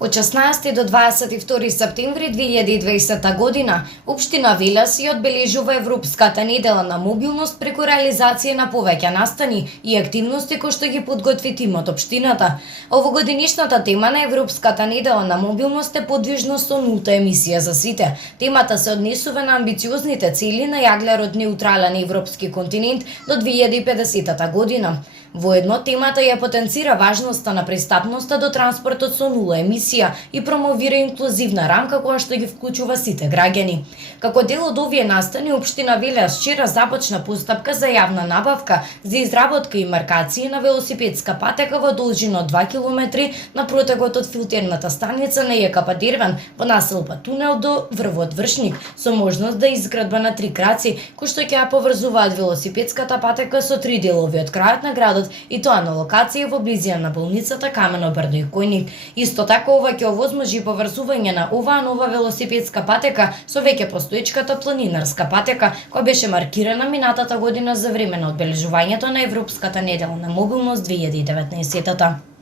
Од 16 до 22 септември 2020 година, Општина Велес ја одбележува Европската недела на мобилност преку реализација на повеќе настани и активности кои што ги подготви тимот Општината. Овогодинишната тема на Европската недела на мобилност е подвижност со нулта емисија за сите. Темата се однесува на амбициозните цели на јаглерод неутрален европски континент до 2050 година. Воедно темата ја потенцира важноста на пристапноста до транспортот со нула емисија и промовира инклузивна рамка која што ги вклучува сите граѓани. Како дел од овие настани, Општина Велес вчера започна постапка за јавна набавка за изработка и маркација на велосипедска патека во должина од 2 км на протегот од филтерната станица на ЈКП Дервен во населба Тунел до врвот Вршник, со можност да изградба на 3 краци кои што ќе ја поврзуваат велосипедската патека со 3 делови од крајот на градот, и тоа на локација во близина на болницата Камено брдо и Којник. Исто така ова ќе овозможи поврзување на оваа нова велосипедска патека со веќе постоечката планинарска патека која беше маркирана минатата година за време на одбележувањето на Европската недела на мобилност 2019.